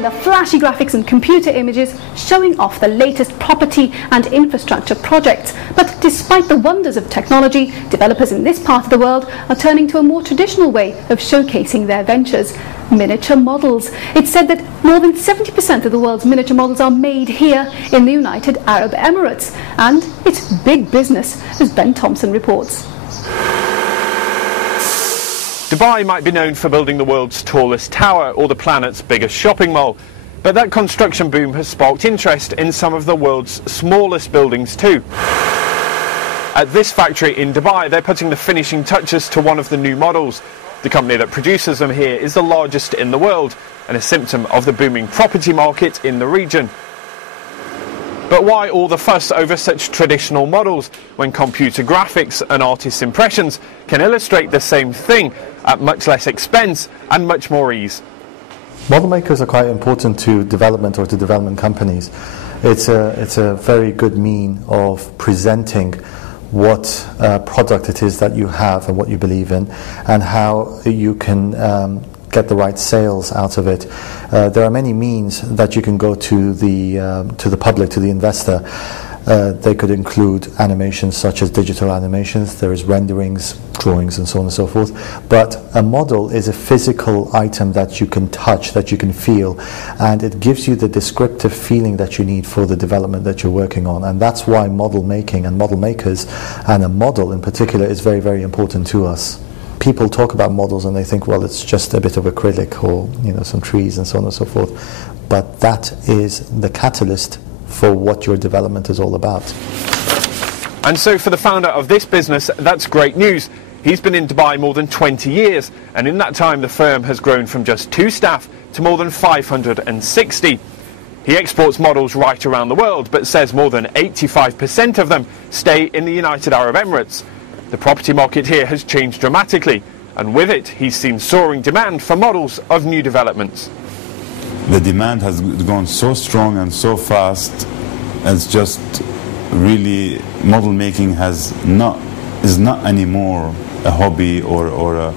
The flashy graphics and computer images showing off the latest property and infrastructure projects. But despite the wonders of technology, developers in this part of the world are turning to a more traditional way of showcasing their ventures: miniature models. It's said that more than 70% of the world's miniature models are made here in the United Arab Emirates. And it's big business, as Ben Thompson reports. Dubai might be known for building the world's tallest tower or the planet's biggest shopping mall, but that construction boom has sparked interest in some of the world's smallest buildings too. At this factory in Dubai, they're putting the finishing touches to one of the new models. The company that produces them here is the largest in the world, and a symptom of the booming property market in the region. But why all the fuss over such traditional models when computer graphics and artists' impressions can illustrate the same thing at much less expense and much more ease? Model makers are quite important to development or to development companies. It's a very good mean of presenting what product it is that you have and what you believe in, and how you can get the right sales out of it. There are many means that you can go to the public, to the investor. They could include animations such as digital animations. There is renderings, drawings, and so on and so forth. But a model is a physical item that you can touch, that you can feel, and it gives you the descriptive feeling that you need for the development that you're working on. And that's why model making and model makers, and a model in particular, is very, very important to us. People talk about models and they think, well, it's just a bit of acrylic or, you know, some trees and so on and so forth. But that is the catalyst for what your development is all about. And so for the founder of this business, that's great news. He's been in Dubai more than 20 years, and in that time the firm has grown from just 2 staff to more than 560. He exports models right around the world, but says more than 85% of them stay in the United Arab Emirates. The property market here has changed dramatically, and with it he's seen soaring demand for models of new developments. The demand has gone so strong and so fast. It's just really, model making is not anymore a hobby or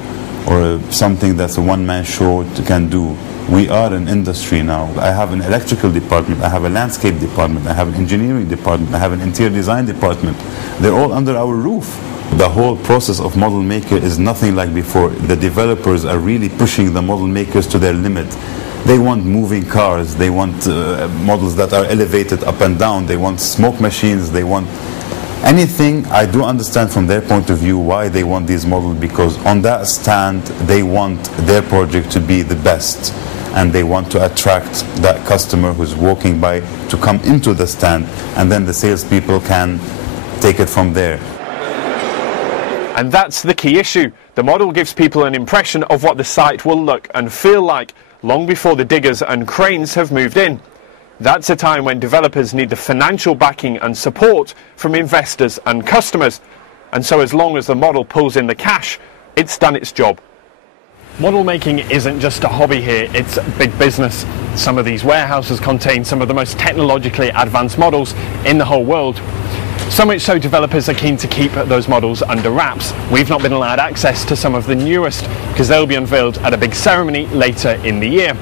something that's a one-man show can do. We are an industry now. I have an electrical department, I have a landscape department, I have an engineering department, I have an interior design department. They're all under our roof. The whole process of model maker is nothing like before. The developers are really pushing the model makers to their limit. They want moving cars, they want models that are elevated up and down, they want smoke machines, they want anything. I do understand from their point of view why they want these models, because on that stand they want their project to be the best, and they want to attract that customer who's walking by to come into the stand, and then the salespeople can take it from there. And that's the key issue. The model gives people an impression of what the site will look and feel like long before the diggers and cranes have moved in. That's a time when developers need the financial backing and support from investors and customers. And so as long as the model pulls in the cash, it's done its job. Model making isn't just a hobby here, it's big business. Some of these warehouses contain some of the most technologically advanced models in the whole world. So much so developers are keen to keep those models under wraps. We've not been allowed access to some of the newest because they'll be unveiled at a big ceremony later in the year.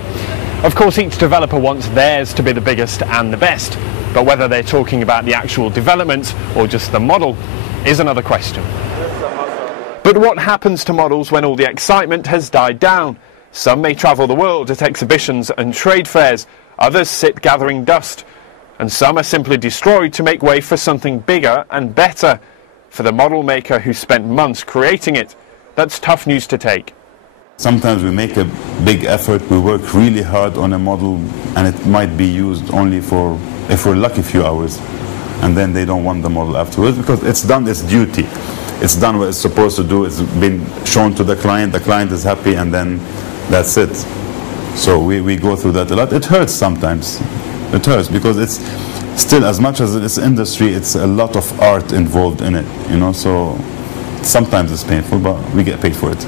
Of course, each developer wants theirs to be the biggest and the best, but whether they're talking about the actual development or just the model is another question. But what happens to models when all the excitement has died down? Some may travel the world at exhibitions and trade fairs, others sit gathering dust, and some are simply destroyed to make way for something bigger and better. For the model maker who spent months creating it, that's tough news to take. Sometimes we make a big effort, we work really hard on a model, and it might be used only for, if we're lucky, a few hours, and then they don't want the model afterwards because it's done its duty. It's done what it's supposed to do, it's been shown to the client is happy, and then that's it. So we go through that a lot. It hurts sometimes. It hurts because it's still, as much as it's industry, it's a lot of art involved in it, you know, so sometimes it's painful, but we get paid for it.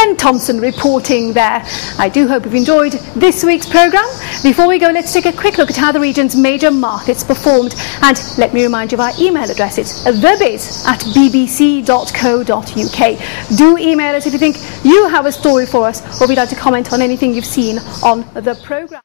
Ben Thompson reporting there. I do hope you've enjoyed this week's programme. Before we go, let's take a quick look at how the region's major markets performed. And let me remind you of our email address. It's thebiz@bbc.co.uk. Do email us if you think you have a story for us, or if you'd like to comment on anything you've seen on the programme.